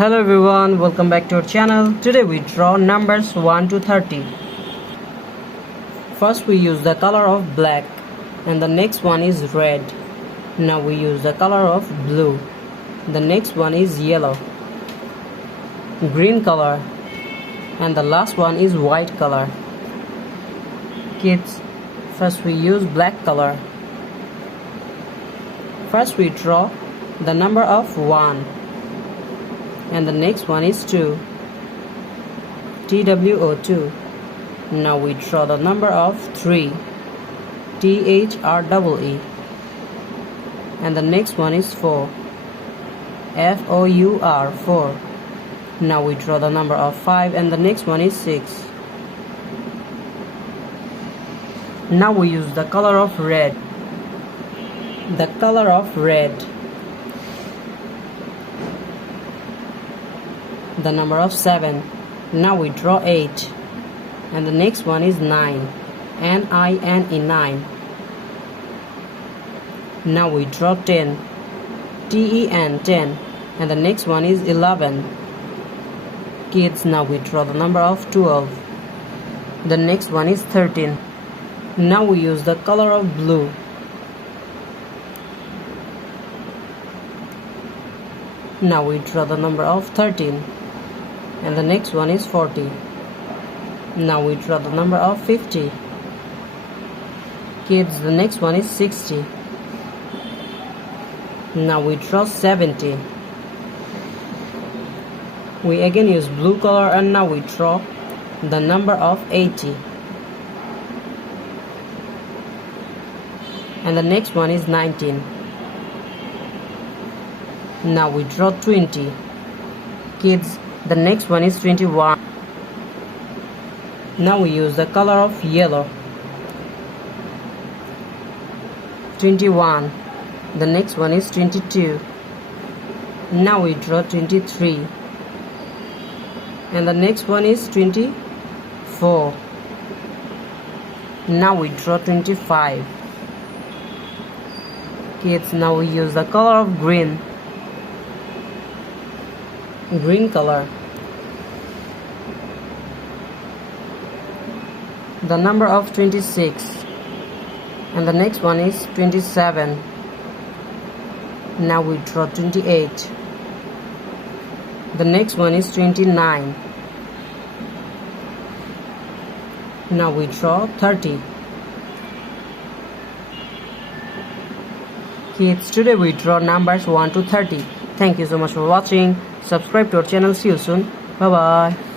Hello everyone, welcome back to our channel. Today we draw numbers 1 to 30. First we use the color of black and the next one is red. Now we use the color of blue. The next one is yellow, green color, and the last one is white color. Kids, first we use black color. First we draw the number of 1 and the next one is 2, TWO2. Now we draw the number of 3, THREE, and the next one is 4, FOUR, 4. Now we draw the number of 5 and the next one is 6. Now we use the color of red. The color of red. The number of 7. Now we draw 8 and the next one is 9, NINE, 9. Now we draw 10, TEN, 10, and the next one is 11. Kids, now we draw the number of 12. The next one is 13. Now we use the color of blue. Now we draw the number of 13 and the next one is 40. Now we draw the number of 50. Kids, the next one is 60. Now we draw 70. We again use blue color and now we draw the number of 80. And the next one is 19. Now we draw 20. Kids, the next one is 21. Now we use the color of yellow. 21. The next one is 22. Now we draw 23. And the next one is 24. Now we draw 25. Kids, now we use the color of green. Green color. The number of 26 and the next one is 27. Now we draw 28. The next one is 29. Now we draw 30. Kids, today we draw numbers 1 to 30. Thank you so much for watching. Subscribe to our channel. See you soon. Bye bye.